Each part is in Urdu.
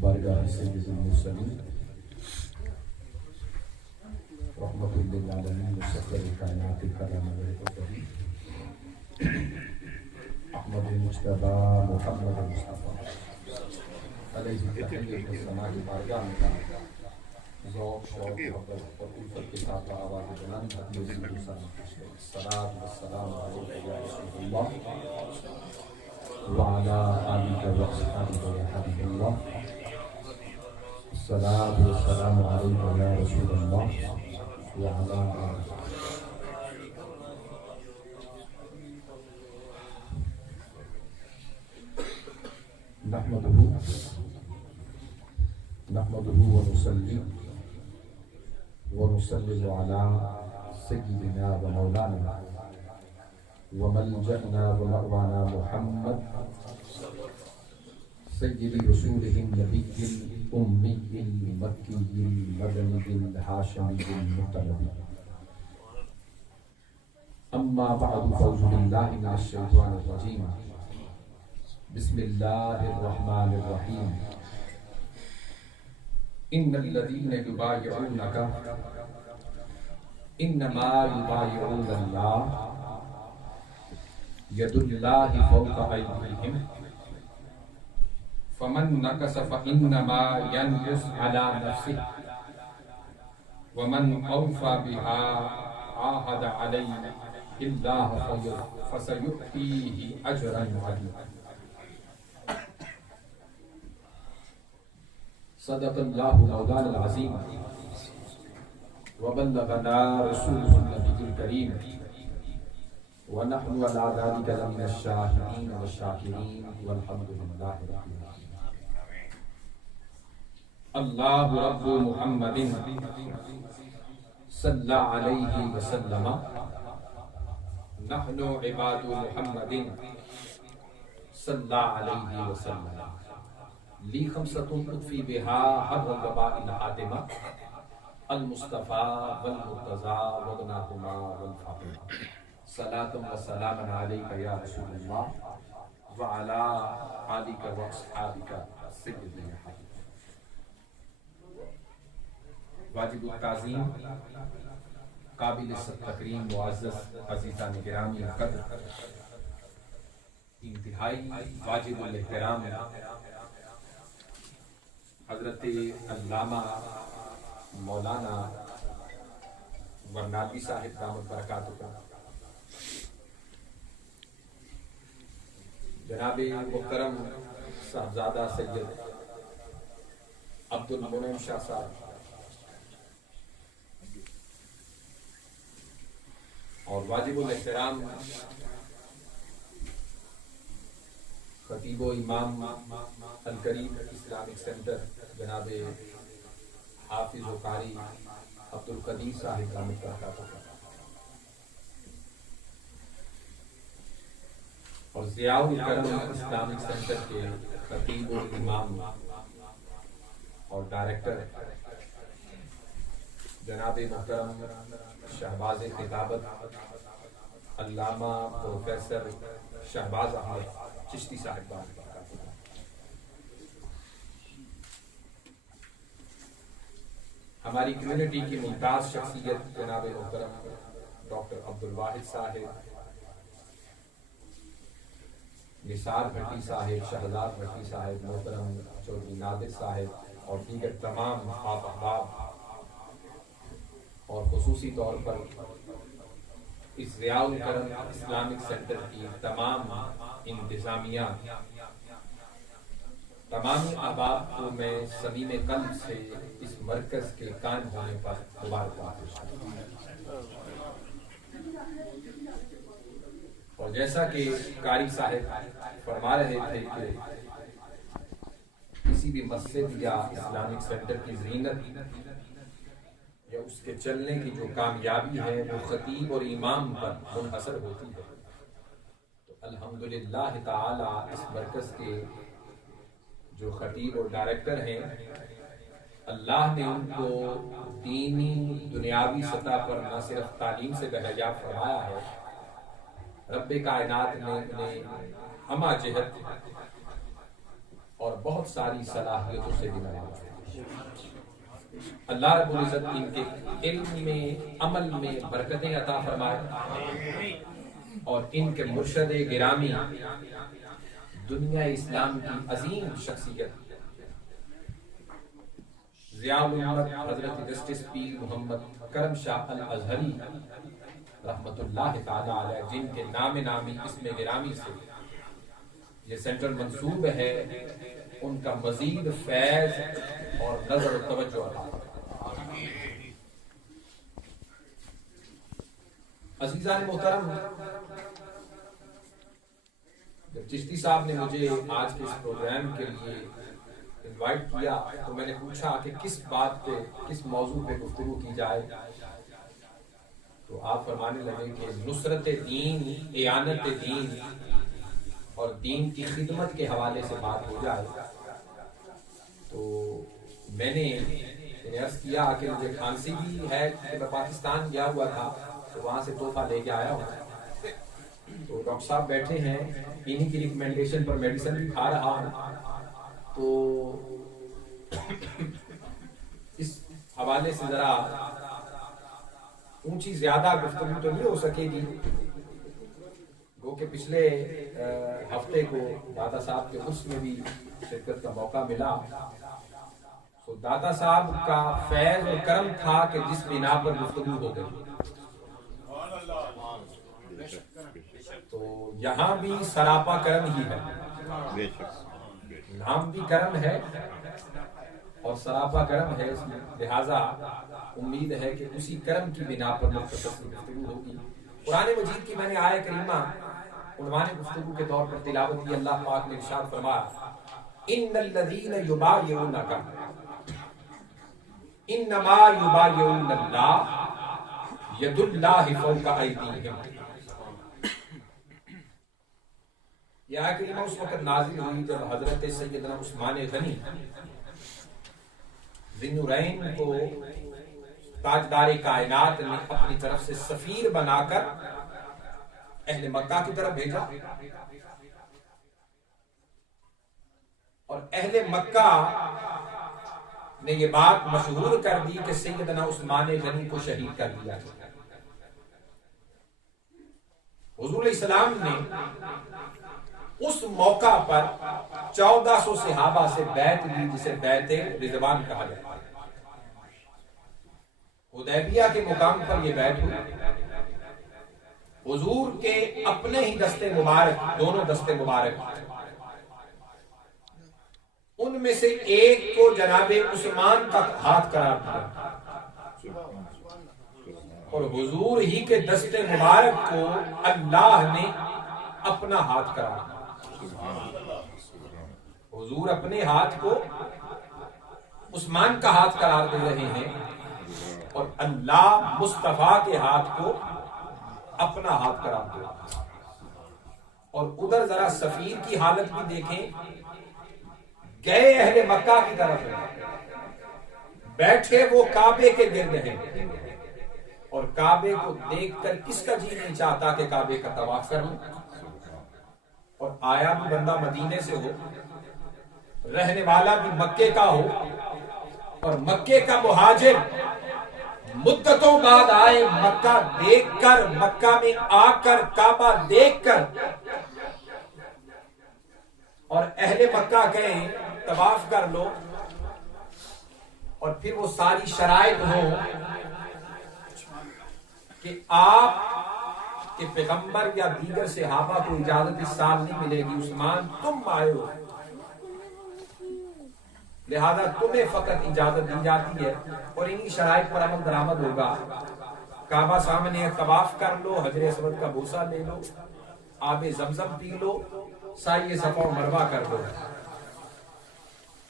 بارگاہ سید المرسلین رحمت للعالمین مسخر کائنات کرم وجهہ احمد مجتبی محمد مصطفی علیہ تحیۃ السماء کی بارگاہ میں ذوق شوق محبت اور الفت کے ساتھ آواز بلند الصلاۃ والسلام علیک یا رسول اللہ وعلی آلک واصحابک یا حبیب اللہ الصلاۃ والسلام علیک یا رسول اللہ وعلی آلک نحمده ونصلي ونسلم على سيدنا ومولانا وملجأنا ومأوانا محمد سيد رسوله النبي الأمي المكي المدني الهاشمي المطلبي أما بعد فأعوذ بالله من الشيطان الرجيم بسم الله الرحمن الرحيم ان الذين يبايعونك انما يبايعون الله يد الله فوق ايديهم فمن نكث فانما ينكث على نفسه ومن اوفى بها عاهد عليه الله فسيؤتيه اجرا عظيما صدق اللہ مولانا العظیم وبلغنا رسوله النبی الکریم ونحن على ذلك لمن الشاهدین والشاکرین والحمد للہ رب العالمین. اللہ رب محمد صلی علیہ وسلم نحن عباد محمد صلی علیہ وسلم لی خمسۃ اطفی بها حر الوباء العاتمہ المصطفیٰ والمرتضیٰ وابنہما والفاطمہ صلاۃ و سلام علیک یا رسول اللہ وعلی آلک واصحابک سیدنا حبیب. واجب التعظیم قابل تکریم معزز عزیزان گرامی قدر انتہائی واجب الاحترام حضرت علامہ مولانا ورنادی صاحب دامت برکاتہ جناب محترم صاحبزادہ سید عبد المنعم شاہ صاحب اور واجب الاحترام خطیب و امام الکریم اسلامک سینٹر جناب حافظ و قاری عبد القدیر صاحب دامت برکاتہ اور ضیاء الکرم اسلامک سینٹر کے خطیب و امام اور ڈائریکٹر جناب محترم شہباز خطابت علامہ پروفیسر شہباز احمد چشتی صاحب دامت برکاتہ. ہماری کمیونٹی کی ممتاز شخصیت جناب محترم ڈاکٹر عبد الواحد صاحب، نثار بھٹی صاحب، شہزاد بھٹی صاحب، محترم چودھری نادر صاحب اور دیگر تمام آپ احباب اور خصوصی طور پر اس ضیاء الکرم اسلامک سینٹر کی تمام انتظامیہ، تمام احباب کو میں صمیم قلب سے اس مرکز کے قائم ہونے پر مبارکباد دیتا ہوں. اور جیسا کہ قاری صاحب فرما رہے تھے کہ کسی بھی مسجد یا اسلامک سینٹر کی زینت یا اس کے چلنے کی جو کامیابی ہے وہ خطیب اور امام پر منحصر ہوتی ہے۔ تو الحمدللہ تعالی اس مرکز کے جو خطیب اور ڈائریکٹر ہیں، اللہ نے ان کو دینی دنیاوی سطح پر نہ صرف تعلیم سے بہرجاب فرمایا ہے، رب کائنات نے انہیں ہمہ جہت اور بہت ساری صلاحیتوں سے بھی نوازا ہے۔ اللہ رب العزت ان کے علم میں، عمل میں برکتیں عطا فرمائے، اور ان کے مرشد گرامی دنیا اسلام کی عظیم شخصیت ضیاء الامت حضرت جسٹس پیر محمد کرم شاہ الازہری رحمت اللہ تعالی علیہ، جن کے نام نامی اسم گرامی سے یہ سینٹر منسوب ہے، ان کا مزید فیض اور نظر و توجہ عطا فرمائے۔ عزیزان محترم، جب چشتی صاحب نے مجھے آج کے اس پروگرام کے لیے انوائٹ کیا تو میں نے پوچھا کہ کس بات پہ، کس موضوع پہ گفتگو کی جائے، تو آپ فرمانے لگے کہ نصرت دین، اعانت دین اور دین کی خدمت کے حوالے سے بات ہو جائے۔ تو میں نے عرض کیا کہ مجھے کھانسی بھی ہے کہ میں پاکستان گیا ہوا تھا تو وہاں سے تحفہ لے کے آیا ہوں، تو ڈاکٹر صاحب بیٹھے ہیں، انہی کی ریکمنڈیشن پر میڈیسن بھی کھا رہا ہوں، تو اس حوالے سے ذرا اونچی زیادہ گفتگو تو نہیں ہو سکے گی، گو کہ پچھلے ہفتے کو داتا صاحب کے عرس میں بھی شرکت کا موقع ملا، تو داتا صاحب کا فیض اور کرم تھا کہ جس بنا پر گفتگو ہو گئی، تو یہاں بھی سراپا کرم ہی ہے، نام بھی کرم ہے اور سراپا کرم ہے، اس میں لہٰذا امید ہے کہ اسی کرم کی بنا پر مختصر گفتگو ہوگی۔ قرآن مجید کی میں نے آیہ کریمہ عنوان گفتگو کے طور پر تلاوت کی۔ اللہ پاک نے ارشاد فرمایا، ان الذین یبایعونک انما یبایعون اللہ ید اللہ فوق ایدیہم۔ یہ آیہ کریمہ اس وقت نازل ہوئی جب حضرت سیدنا عثمان غنی ذی النورین کو تاجدار کائنات نے اپنی طرف سے سفیر بنا کر اہل مکہ کی طرف بھیجا، اور اہل مکہ نے یہ بات مشہور کر دی کہ سیدنا عثمان غنی کو شہید کر دیا۔ حضور علیہ السلام نے اس موقع پر 1400 صحابہ سے بیعت لی، جسے بیعت رضوان کہا جاتا ہے۔ حدیبیہ کے مقام پر یہ بیعت ہوئی، حضور کے اپنے ہی دستے مبارک، دونوں دستے مبارک، ان میں سے ایک کو جناب عثمان کا ہاتھ قرار دیا، اور حضور ہی کے دستے مبارک کو اللہ نے اپنا ہاتھ قرار دیا۔ حضور اپنے ہاتھ کو عثمان کا ہاتھ قرار دے رہے ہیں، اور اللہ مصطفیٰ کے ہاتھ کو اپنا ہاتھ قرار دے رہے ہیں۔ اور ادھر ذرا سفیر کی حالت بھی دیکھیں، گئے اہل مکہ کی طرف ہیں، بیٹھے وہ کعبے کے گرد ہیں، اور کعبے کو دیکھ کر کس کا جی نہیں چاہتا کہ کعبے کا طواف کر لیں، اور آیا بھی بندہ مدینے سے ہو، رہنے والا بھی مکے کا ہو، اور مکے کا مہاجر مدتوں بعد آئے، مکہ دیکھ کر، مکہ میں آ کر کعبہ دیکھ کر، اور اہل مکہ کہیں طواف کر لو، اور پھر وہ ساری شرائط ہوں کہ آپ کہ پیغمبر یا دیگر صحابہ کو اجازت اس سال نہیں ملے گی، عثمان تم آئے ہو لہذا تمہیں فقط اجازت دی جاتی ہے، اور انہی شرائط پر عمل درآمد ہوگا۔ کعبہ سامنے طواف کر لو، حجر اسود کا بوسہ لے لو، آب زمزم پی لو، سعی صفا و مروہ کر لو۔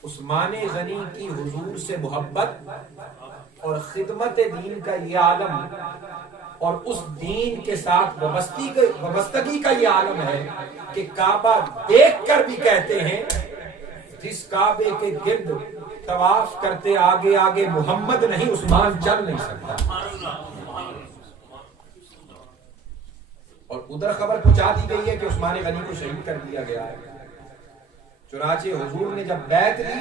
عثمان غنی کی حضور سے محبت اور خدمت دین کا یہ عالم اور اس دین کے ساتھ وابستگی کا یہ عالم ہے کہ کعبہ دیکھ کر بھی کہتے ہیں جس کعبے کے گرد طواف کرتے آگے آگے محمد نہیں عثمان چل نہیں سکتا. اور ادھر خبر پہنچا دی گئی ہے کہ عثمان غنی کو شہید کر دیا گیا ہے. چنانچہ حضور نے جب بیعت لی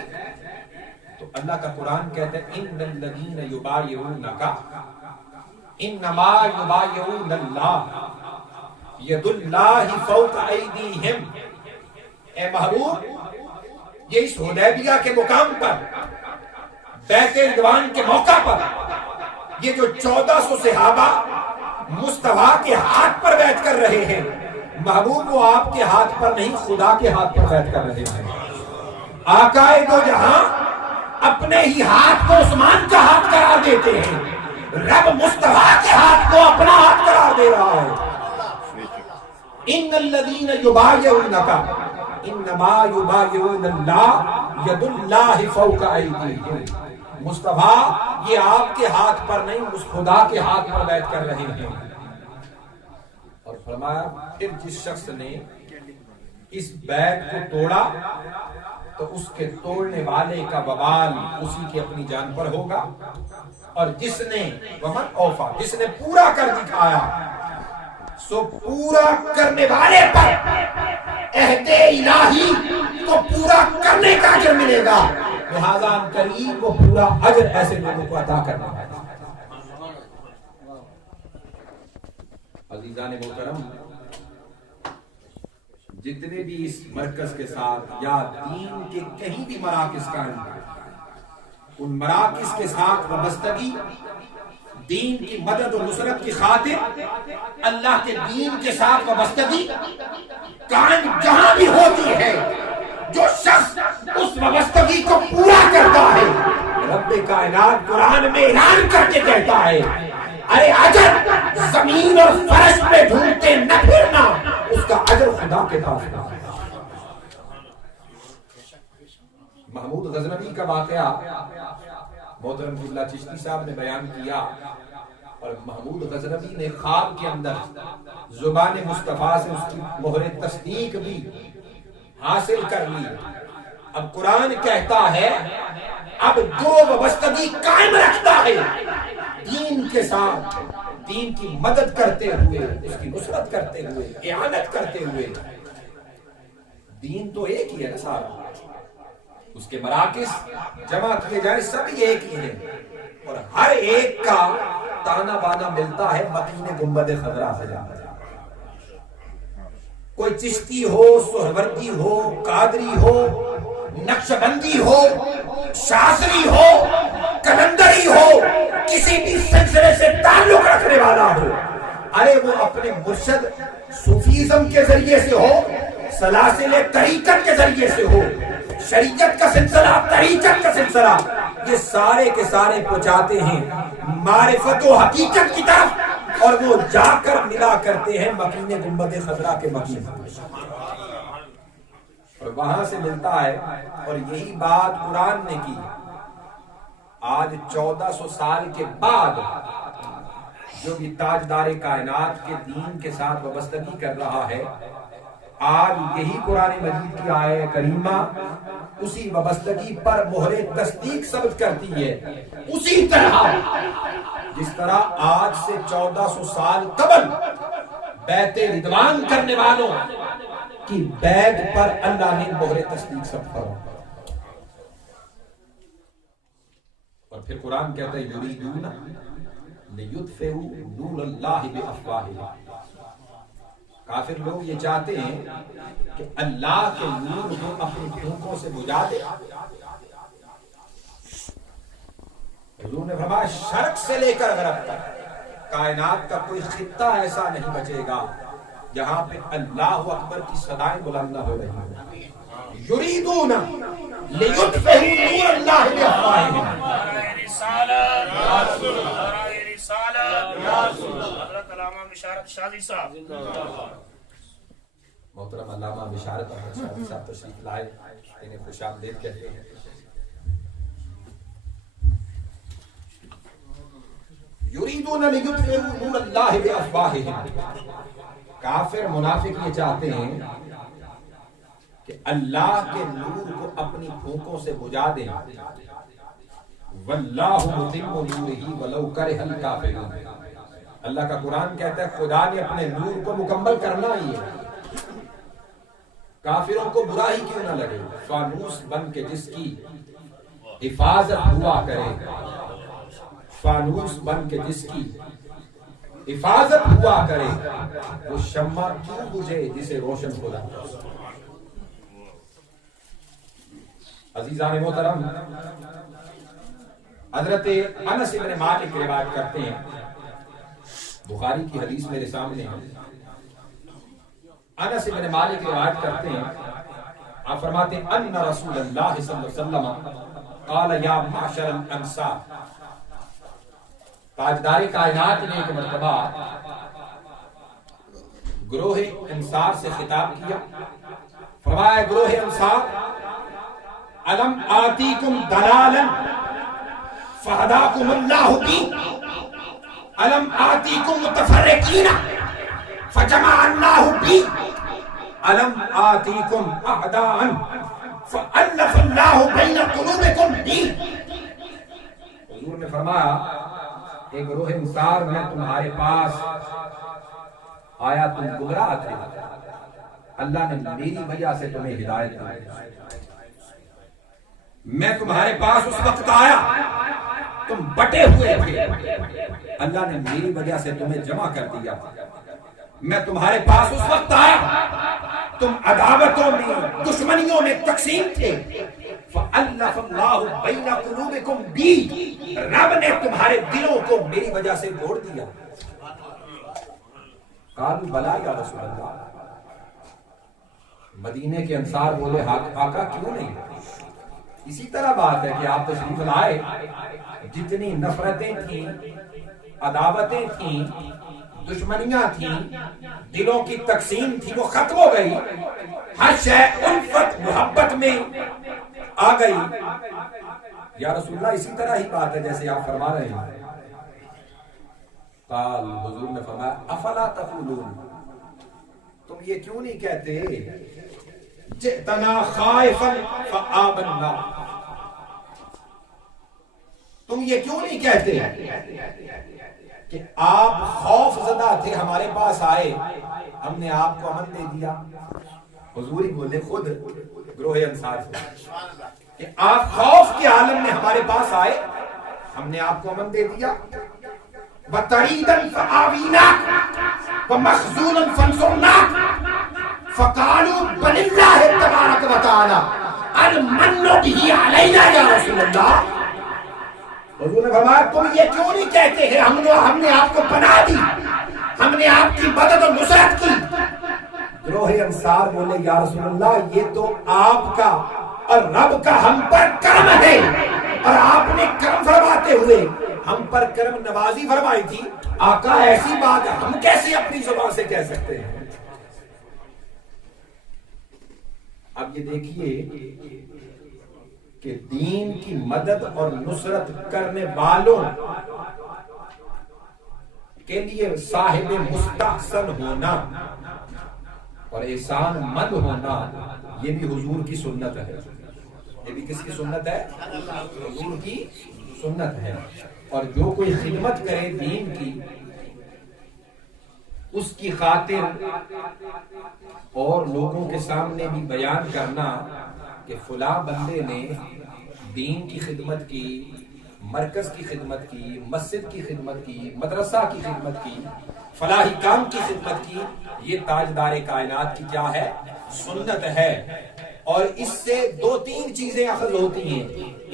تو اللہ کا قرآن کہتا ہے ان الذین یبایعونک انما یبایعون اللہ ید اللہ فوق ایدیہم. اے محبوب یہ اس حدیبیہ کے مقام پر بیعت رضوان کے موقع پر یہ جو 1400 صحابہ مصطفیٰ کے ہاتھ پر بیعت کر رہے ہیں محبوب وہ آپ کے ہاتھ پر نہیں خدا کے ہاتھ پر بیعت کر رہے ہیں. آقائے دو جہاں اپنے ہی ہاتھ کو عثمان کا ہاتھ قرار دیتے ہیں, رب مصطفیٰ کے ہاتھ کو اپنا ہاتھ قرار دے رہا ہے. ان الذین یبایعونک انما یبایعون اللہ ید اللہ فوق ایدیہم. مصطفیٰ یہ آپ کے ہاتھ پر نہیں اس خدا کے ہاتھ پر بیعت کر رہے ہیں. اور فرمایا پھر جس شخص نے اس بیعت کو توڑا تو اس کے توڑنے والے کا وبال اسی کی اپنی جان پر ہوگا, اور جس نے ومن اوفا جس نے پورا کر دکھایا سو پورا کرنے والے پر عہد الہی کو پورا کرنے کا اجر ملے گا. لہذا ان قریب کو پورا اجر ایسے لوگوں کو عطا کرنا ہے. عزیزان محترم, جتنے بھی اس مرکز کے ساتھ یا دین کے کہیں بھی مراکز قائم ہیں ان مراکز کے ساتھ وابستگی دین کی مدد و نصرت کی خاطر اللہ کے دین کے ساتھ وابستگی قائم جہاں بھی ہوتی ہے جو شخص اس وابستگی کو پورا کرتا ہے رب کائنات قرآن میں اعلان کر کے کہتا ہے ارے اجر زمین اور فرش پہ ڈھونڈتے نہ پھرنا اس کا اجر خدا کے پاس ہے. محمود غزنوی کا واقعہ محترم قبلہ چشتی صاحب نے بیان کیا اور محمود غزنوی نے خواب کے اندر زبان مصطفیٰ سے اس کی مہر تصدیق بھی حاصل کر لی. اب قرآن کہتا ہے اب جو وابستگی قائم رکھتا ہے دین کے ساتھ دین کی مدد کرتے ہوئے اس کی نصرت کرتے ہوئے اعانت کرتے ہوئے, دین تو ایک ہی ہے نا سارا, اس کے مراکز جمع کیے جائیں سب ایک ہی ہیں اور ہر ایک کا تانا بانا ملتا ہے مکین گنبد خضرا سے جاتا ہے. کوئی چشتی ہو, سہروردی ہو, قادری ہو, نقشبندی ہو, شاذلی ہو, کلندری ہو, کسی بھی سلسلے سے تعلق رکھنے والا ہو, ارے وہ اپنے مرشد صوفیزم کے ذریعے سے ہو, سلاسل طریقت کے ذریعے سے ہو, شریعت کا سلسلہ, طریقت کا سلسلہ, یہ سارے کے سارے پہنچاتے ہیں معرفت و حقیقت کی طرف اور وہ جا کر ملا کرتے ہیں مکین گنبد خضرا کے مکین اور وہاں سے ملتا ہے. اور یہی بات قرآن نے کی. آج 1400 سال کے بعد جو بھی تاجدار کائنات کے دین کے ساتھ وابستگی کر رہا ہے آج یہی قرآن مجید کی آیت کریمہ اسی وابستگی پر مہر تصدیق ثبت کرتی ہے. اسی طرح جس طرح آج سے 1400 سال قبل بیعت رضوان کرنے والوں کی بیعت پر اللہ نے مہر تصدیق ثبت فرمائی. اور پھر قرآن کہتا ہے یریدون لیطفئوا نور اللہ بافواہہم. کافر لوگ یہ چاہتے ہیں کہ اللہ کے نور کو اپنی پھونکوں سے بجھا دے. حضور نے فرمایا شرق سے لے کر غرب تک کائنات کا کوئی خطہ ایسا نہیں بچے گا جہاں پہ اللہ اکبر کی صدائیں بلند نہ ہو رہی ہیں. یریدون لیطفئوا نور اللہ بافواہہم. حضرت علامہ بشارت شاذلی صاحب محترم علامہ بشارت احمد شاذلی صاحب تشریف لائے, انہیں خوش آمدید کہتے ہیں. یریدون لیطفئوا نور اللہ بافواہہم، کافر منافق یہ چاہتے ہیں کہ اللہ کے نور کو اپنی پھونکوں سے بجھا دیں، واللہ متم نورہ ولو کرہ الکافرون، اللہ کا قرآن کہتا ہے خدا نے اپنے نور کو مکمل کرنا ہی ہے، کافروں کو برا ہی کیوں نہ لگے، فانوس بن کے جس کی حفاظت ہوا کرے، فانوس بن کے جس کی حفاظت ہوا کرے، وہ شمع کیوں بجھے جسے روشن خدا۔ عزیزان محترم، حضرت انس بن مالک روایت کرتے ہیں، بخاری کی حدیث میرے سامنے ہے، انس بن مالک روایت کرتے ہیں، آپ فرماتے ہیں ان رسول اللہ صلی اللہ علیہ وسلم قال یا معشر الانصار، تاجدار کائنات نے ایک مرتبہ گروہ انصار سے خطاب کیا، فرمایا گروہ انصار الم آتیکم دلالا فہداکم اللہ بی، الم آتیکم متفرقین فجمع اللہ بی، الم آتیکم اعداء فالف اللہ بین قلوبکم بی۔ حضور نے فرمایا کہ گروہ انصار میں تمہارے پاس آیا، تم گمراہ تھے، اللہ نے میری وجہ سے تمہیں ہدایت دی، میں تمہارے پاس اس وقت آیا تم بٹے ہوئے تھے، اللہ نے میری وجہ سے تمہیں جمع کر دیا، میں تمہارے پاس اس وقت آیا تم عداوتوں میں دشمنیوں میں تقسیم تھے، فَأَلَّفَ اللَّهُ بَيْنَ قُلُوبِكُمْ بِي، رب نے تمہارے دلوں کو میری وجہ سے جوڑ دیا۔ قالوا بلا یا رسول اللہ، مدینے کے انصار بولے آقا کیوں نہیں؟ اسی طرح بات ہے کہ آپ تشریف لائے، جتنی نفرتیں تھیں، عداوتیں تھیں، دشمنیاں تھیں، دلوں کی تقسیم تھی، وہ ختم ہو گئی، ہر شے الفت محبت میں آ گئی۔ یا رسول اللہ اسی طرح ہی بات ہے جیسے آپ فرما رہے ہیں۔ قال، حضور نے فرمایا افلا تقولون، تم یہ کیوں نہیں کہتے جئتنا خائفا فآمنا، تم یہ کیوں نہیں کہتے کہ آپ خوف زدہ تھے ہمارے پاس آئے ہم نے آپ کو امن دے دیا؟ حضور ہی بولے خود گروہ انصار سے کہ آپ خوف کے عالم میں ہمارے پاس آئے ہم نے آپ کو امن دے دیا۔ وَتَعِيدًا فَآوِينَاكَ وَمَخْزُولًا فَانْصُرْنَاكَ فَقَالُوا بَلِ اللَّهِ تَبَارَكَ وَتَعَالَى الْمَنُّ بِهِ عَلَيْنَا یا رسول اللہ۔ حضور نے فرمایا تم یہ کیوں نہیں کہتے ہیں ہم نے آپ کو پناہ دی، ہم نے آپ کی مدد و نصرت کی؟ گروہ انصار بولے یا رسول اللہ یہ تو آپ کا اور رب کا ہم پر کرم ہے، اور آپ نے کرم فرماتے ہوئے ہم پر کرم نوازی فرمائی تھی، آقا ایسی بات ہم کیسے اپنی زبان سے کہہ سکتے ہیں؟ اب یہ دیکھیے کہ دین کی مدد اور نصرت کرنے والوں کے لیے صاحب مستحسن ہونا اور احسان مند ہونا یہ بھی حضور کی سنت ہے۔ یہ بھی کس کی سنت ہے؟ حضور کی سنت ہے۔ اور جو کوئی خدمت کرے دین کی، اس کی خاطر اور لوگوں کے سامنے بھی بیان کرنا کہ فلاں بندے نے دین کی خدمت کی، مرکز کی خدمت کی، مسجد کی خدمت کی، مدرسہ کی خدمت کی، فلاحی کام کی خدمت کی، یہ تاجدار کائنات کی کیا ہے؟ سنت ہے۔ اور اس سے دو تین چیزیں اخذ ہوتی ہیں،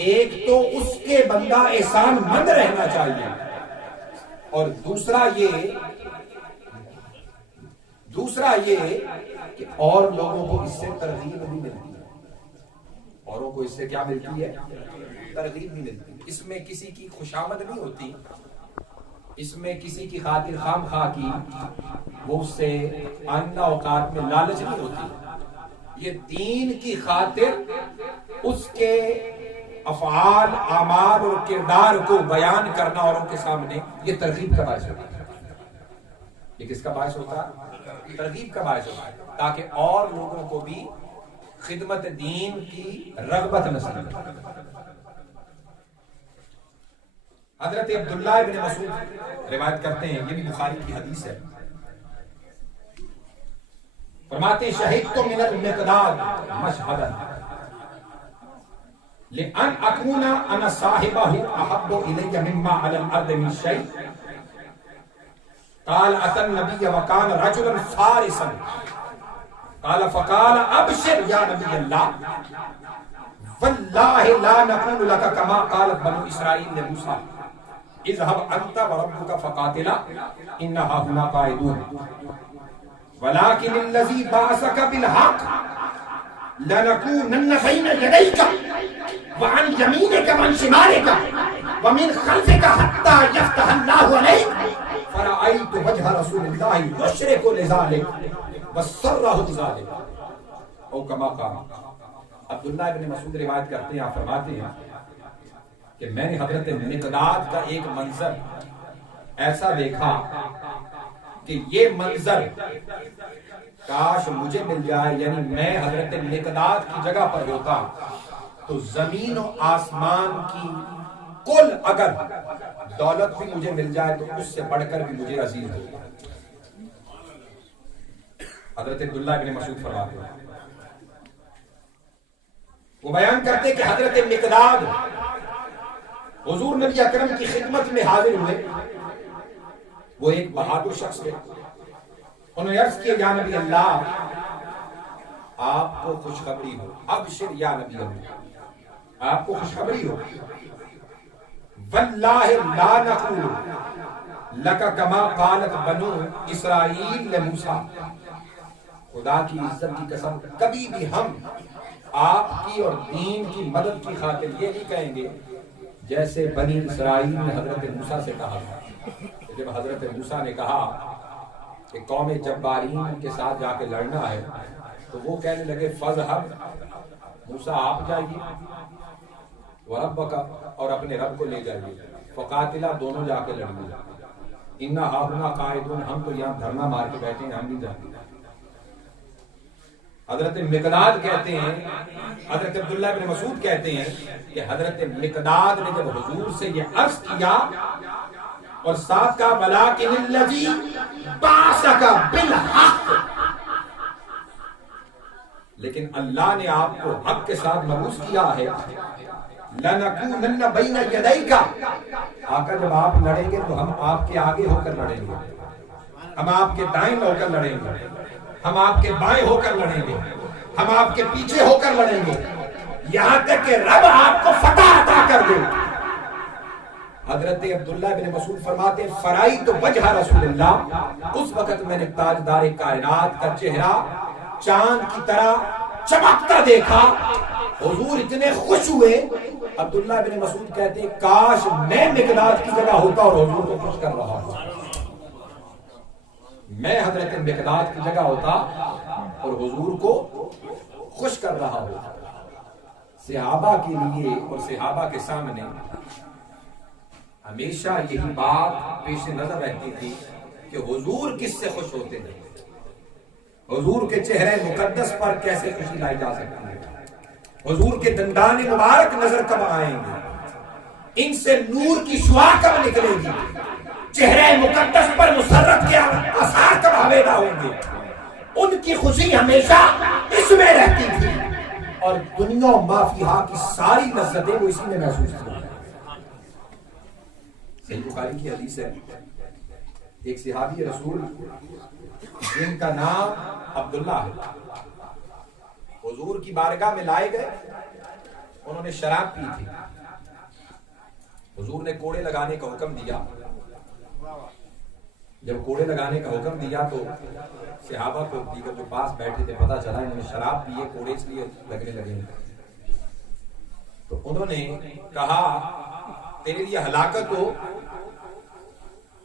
ایک تو اس کے بندہ احسان مند رہنا چاہیے، اور دوسرا یہ کہ اور لوگوں کو اس سے ترغیب بھی ملتی ہے، اوروں کو اس سے کیا ملتی ہے؟ ترغیب بھی ملتی ہے۔ اس میں کسی کی خوشامد نہیں ہوتی، اس میں کسی کی خاطر خام خواہ کی وہ اس سے آئندہ اوقات میں لالچ نہیں ہوتی، یہ دین کی خاطر اس کے افعال، اعمال اور کردار کو بیان کرنا اوروں کے سامنے، یہ ترغیب کا باعث ہوتا ہے۔ یہ کس کا باعث ہوتا ہے؟ ترغیب کا باعث ہوتا ہے، تاکہ اور لوگوں کو بھی خدمت دین کی رغبت نصیب ہو۔ حضرت عبداللہ ابن مسعود روایت کرتے ہیں، یہ بھی بخاری کی حدیث ہے، فرماتے ہیں شہدت من المقداد مشہدا لأن أكون أنا صاحبه أحب إلي مما على الأرض من شيء قال أتى النبي وكان رجلا فارسا قال فقال أبشر يا نبي الله والله لا نقول لك كما قالت بنو إسرائيل لموسى اذهب أنت وربك فقاتلا إنها هنا قاعدون ولكن الذي بعثك بالحق لنكونن بين يديك وعن يمينك وعن شمالك ومن خلفك حتى يفتح الله عليك فرأيت وجه رسول الله يشرك لذلك وسره ذلك او كما قال۔ عبداللہ ابن مسعود روایت کرتے ہیں، آپ فرماتے ہیں کہ میں نے حضرت مقداد کا ایک منظر ایسا دیکھا کہ یہ منظر کاش مجھے مل جائے، یعنی میں حضرت مقداد کی جگہ پر ہوتا تو زمین و آسمان کی کل اگر دولت بھی مجھے مل جائے تو اس سے بڑھ کر بھی مجھے عزیز ہوگا۔ حضرت عبداللہ ابن مسعود فرماتے ہیں، وہ بیان کرتے کہ حضرت مقداد حضور نبی اکرم کی خدمت میں حاضر ہوئے۔ وہ ایک بہادر شخص تھے، انہوں نے عرض کیا یا نبی اللہ آپ کو خوشخبری ہو، ابشر یا نبی اللہ آپ کو خوشخبری ہو، واللہ لا نقول لک کما قالت بنو اسرائیل لموسیٰ، خدا کی عزت کی قسم کبھی بھی ہم آپ کی اور دین کی مدد کی خاطر یہ نہیں کہیں گے جیسے بنی اسرائیل نے حضرت موسیٰ سے کہا تھا۔ جب حضرت موسیٰ نے کہا کہ قوم جبارین کے ساتھ جا کے لڑنا ہے تو وہ کہنے لگے فَاذْهَبْ موسیٰ آپ جائیے وَرَبَّكَ اور اپنے رب کو لے جائیے، فَقَاتِلَا دونوں جا کے لڑیں گے، اِنَّا هَاهُنَا قَاعِدُونَ ہم تو یہاں دھرنا مار کے بیٹھے ہیں، ہم نہیں جاتے۔ حضرت مقداد کہتے ہیں، حضرت عبداللہ بن مسعود کہتے ہیں کہ حضرت مقداد نے جب حضور سے یہ عرض کیا اور ساتھ کا وَلَٰكِنِ الَّذِي بَعَثَكَ بِالْحَقِّ، لیکن اللہ نے آپ کو حق کے ساتھ مبعوث کیا ہے، لَنَكُونَنَّ بَيْنَ يَدَيْكَ، آقا جب آپ لڑیں گے تو ہم آپ کے آگے ہو کر لڑیں گے، ہم آپ کے دائیں ہو کر لڑیں گے، ہم آپ کے بائیں ہو کر لڑیں گے، ہم آپ کے پیچھے ہو کر لڑیں گے، یہاں تک کہ رب آپ کو فتح عطا کر دے۔ حضرت عبداللہ بن مسعود فرماتے ہیں فرائیت وجہ رسول اللہ، اس وقت میں نے تاجدار کائنات کا چہرہ چاند کی طرح چمکتا دیکھا، حضور اتنے خوش ہوئے۔ عبداللہ بن مسعود کہتے ہیں کاش میں مقداد کی جگہ ہوتا اور حضور کو خوش کر رہا ہوں، میں حضرت مقداد کی جگہ ہوتا اور حضور کو خوش کر رہا ہوتا۔ صحابہ کے لیے اور صحابہ کے سامنے ہمیشہ یہی بات پیش نظر رہتی تھی کہ حضور کس سے خوش ہوتے ہیں، حضور کے چہرے مقدس پر کیسے خوشی لائی جا سکتی ہے، حضور کے دندان مبارک نظر کب آئیں گے، ان سے نور کی شعاع کب نکلے گی، چہرے مقدس پر مسرت کے آثار کب آویدہ ہوں گے، ان کی خوشی ہمیشہ اس میں رہتی تھی اور دنیا و ما فیہا کی ساری لذتیں وہ اسی میں محسوس تھی۔ صحیح بخاری کی حدیث ہے، ایک صحابی رسول جن کا نام عبداللہ ہے حضور کی بارگاہ میں لائے گئے، انہوں نے شراب پی تھی، حضور نے کوڑے لگانے کا حکم دیا۔ جب کوڑے لگانے کا حکم دیا تو صحابہ کو دیگر جو پاس بیٹھے تھے پتہ چلا انہوں نے شراب پیے، کوڑے اس لیے لگنے لگے، تو انہوں نے کہا تیرے لیے ہلاکت ہو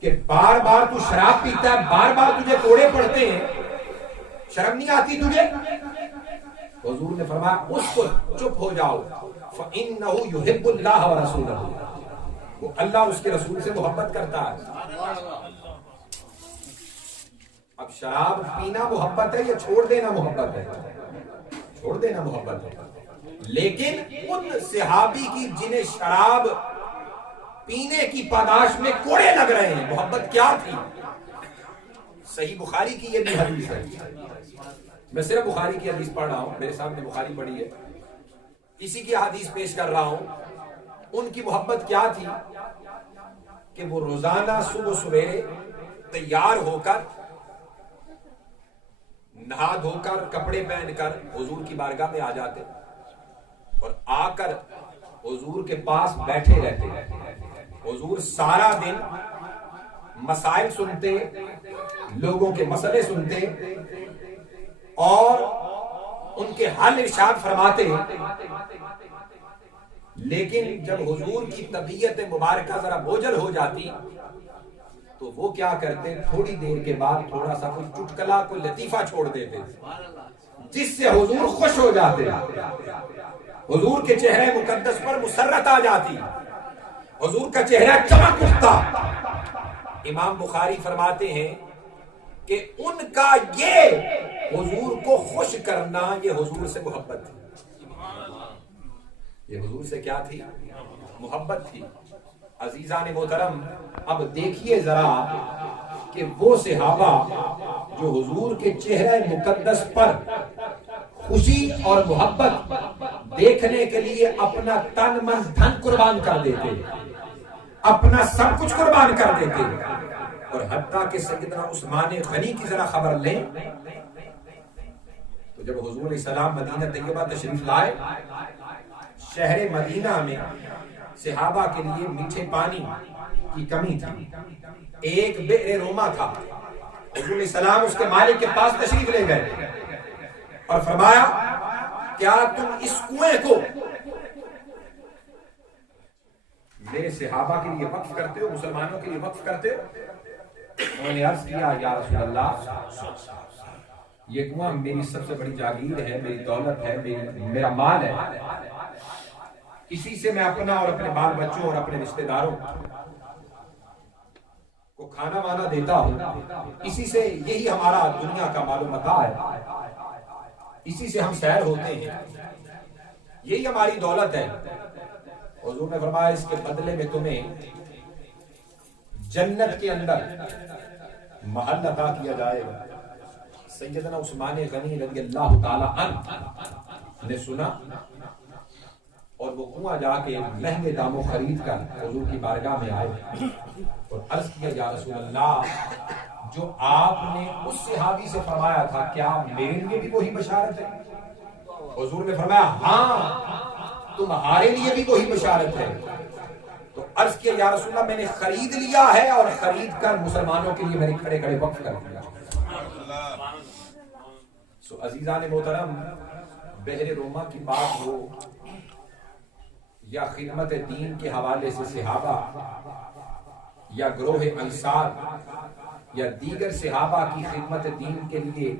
کہ بار بار تو شراب پیتا ہے، بار بار تجھے کوڑے پڑتے ہیں، شرم نہیں آتی تجھے؟ حضور نے فرمایا اس کو چپ ہو جاؤ، فَإِنَّهُ يُحِبُّ اللَّهَ وَرَسُولَهُ، وہ اللہ اس کے رسول سے محبت کرتا ہے۔ اب شراب پینا محبت ہے یا چھوڑ دینا محبت ہے؟ چھوڑ دینا محبت ہے، لیکن ان صحابی کی جنہیں شراب پینے کی پاداش میں کوڑے لگ رہے ہیں، محبت کیا تھی؟ صحیح بخاری کی یہ بھی حدیث ہے، میں صرف بخاری کی حدیث پڑھ رہا ہوں، میرے سامنے بخاری پڑھی ہے، اسی کی حدیث پیش کر رہا ہوں۔ ان کی محبت کیا تھی کہ وہ روزانہ صبح سویرے تیار ہو کر، نہا دھو کر، کپڑے پہن کر حضور کی بارگاہ میں آ جاتے اور آ کر حضور کے پاس بیٹھے رہتے۔ حضور سارا دن مسائل سنتے، لوگوں کے مسئلے سنتے اور ان کے حل ارشاد فرماتے، لیکن جب حضور کی طبیعت مبارکہ ذرا بوجھل ہو جاتی تو وہ کیا کرتے، تھوڑی دیر کے بعد تھوڑا سا کوئی چٹکلا، کوئی لطیفہ چھوڑ دیتے جس سے حضور خوش ہو جاتے، حضور کے چہرے مقدس پر مسرت آ جاتی، حضور کا چہرہ چمک اٹھتا۔ امام بخاری فرماتے ہیں کہ ان کا یہ حضور کو خوش کرنا، یہ حضور سے محبت تھی، یہ حضور سے کیا تھی؟ محبت تھی۔ عزیزان محترم، اب دیکھیے ذرا کہ وہ صحابہ جو حضور کے چہرہ مقدس پر خوشی اور محبت دیکھنے کے لیے اپنا تن من دھن قربان کر دیتے، اپنا سب کچھ قربان کر دیتے، اور حتیٰ کہ سیدنا عثمان غنی کی ذرا خبر لیں تو جب حضور علیہ السلام مدینہ طیبہ تشریف لائے، شہر مدینہ میں صحابہ کے لیے میٹھے پانی کی کمی تھی، ایک بئر روما تھا، حضور علیہ السلام اس کے مالک کے پاس تشریف لے گئے اور فرمایا کیا تم اس کنویں کو میرے صحابہ کے لیے وقف کرتے ہو، مسلمانوں کے لیے وقف کرتے ہو؟ انہوں نے عرض کیا یا رسول اللہ، یہ کنواں میری سب سے بڑی جاگیر ہے، میری دولت ہے، میرا مال ہے، اسی سے میں اپنا اور اپنے بال بچوں اور اپنے رشتہ داروں کو کھانا وانا دیتا ہوں، اسی سے یہی ہمارا دنیا کا مال و متاع ہے، اسی سے ہم سیر ہوتے ہیں، یہی ہماری دولت ہے۔ حضور نے فرمایا اس کے بدلے میں تمہیں جنت کے اندر محل عطا کیا جائے گا۔ سیدنا عثمان غنی رضی اللہ تعالی عنہ نے سنا اور وہ کنواں جا کے مہنگے داموں خرید کر حضور کی بارگاہ میں آئے اور عرض کیا یا رسول اللہ، جو آپ نے اس صحابی سے فرمایا تھا کیا میرے لیے بھی وہی بشارت ہے؟ حضور نے فرمایا ہاں تمہارے لیے بھی وہی بشارت ہے۔ تو عرض کیا یا رسول اللہ، میں نے خرید لیا ہے اور خرید کر مسلمانوں کے لیے میں نے کھڑے کھڑے وقف کر دیا۔ سو عزیزان محترم، بحر روما کی بات ہو یا خدمت دین کے حوالے سے صحابہ یا گروہ انصار یا دیگر صحابہ کی خدمت دین کے لیے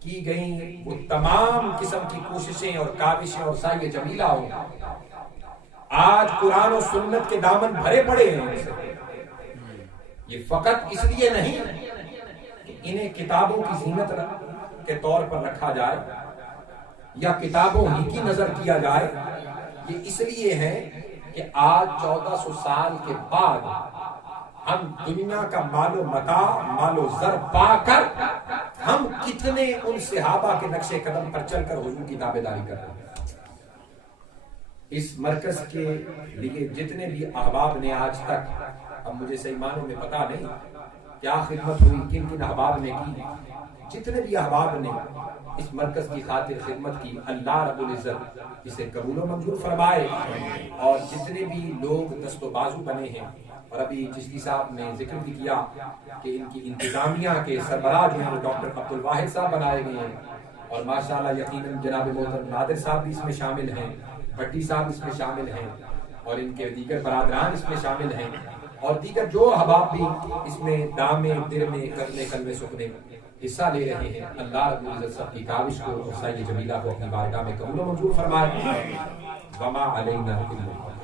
کی گئی وہ تمام قسم کی کوششیں اور کاوشیں اور سعی جمیلہ ہوں، آج قرآن و سنت کے دامن بھرے پڑے ہیں، یہ فقط اس لیے نہیں کہ انہیں کتابوں کی زینت کے طور پر رکھا جائے یا کتابوں ہی کی نظر کیا جائے، یہ اس لیے ہے کہ آج 1400 سال کے بعد ہم دنیا کا مال و متاع، مال و زر پا کر ہم کتنے ان صحابہ کے نقش قدم پر چل کر حضور کی تابعداری کر رہے ہیں۔ اس مرکز کے لیے جتنے بھی احباب نے آج تک، اب مجھے صحیح معنوں میں پتا نہیں کیا خدمت ہوئی، کن کن احباب نے کی، جتنے بھی احباب نے اس مرکز کی خاطر خدمت کی، اللہ رب العزت اسے قبول و منظور فرمائے، اور جتنے بھی لوگ دست و بازو بنے ہیں، اور ابھی چشتی صاحب نے ذکر بھی کیا کہ ان کی انتظامیہ کے سربراہ جو ہیں وہ ڈاکٹر عبد الواحد صاحب بنائے گئے ہیں، اور ماشاءاللہ یقیناً جناب محترم نادر صاحب بھی اس میں شامل ہیں، بھٹی صاحب اس میں شامل ہیں، اور ان کے دیگر برادران اس میں شامل ہیں، اور دیگر جو احباب بھی اس میں دامے درمے کرنے کلمے سکنے حصہ لے رہے ہیں، اللہ رب العزت سب کی کاوش کو اور سعی جمیلہ کو اپنی بارگاہ میں قبول و منظور فرمائے. وما علینا الا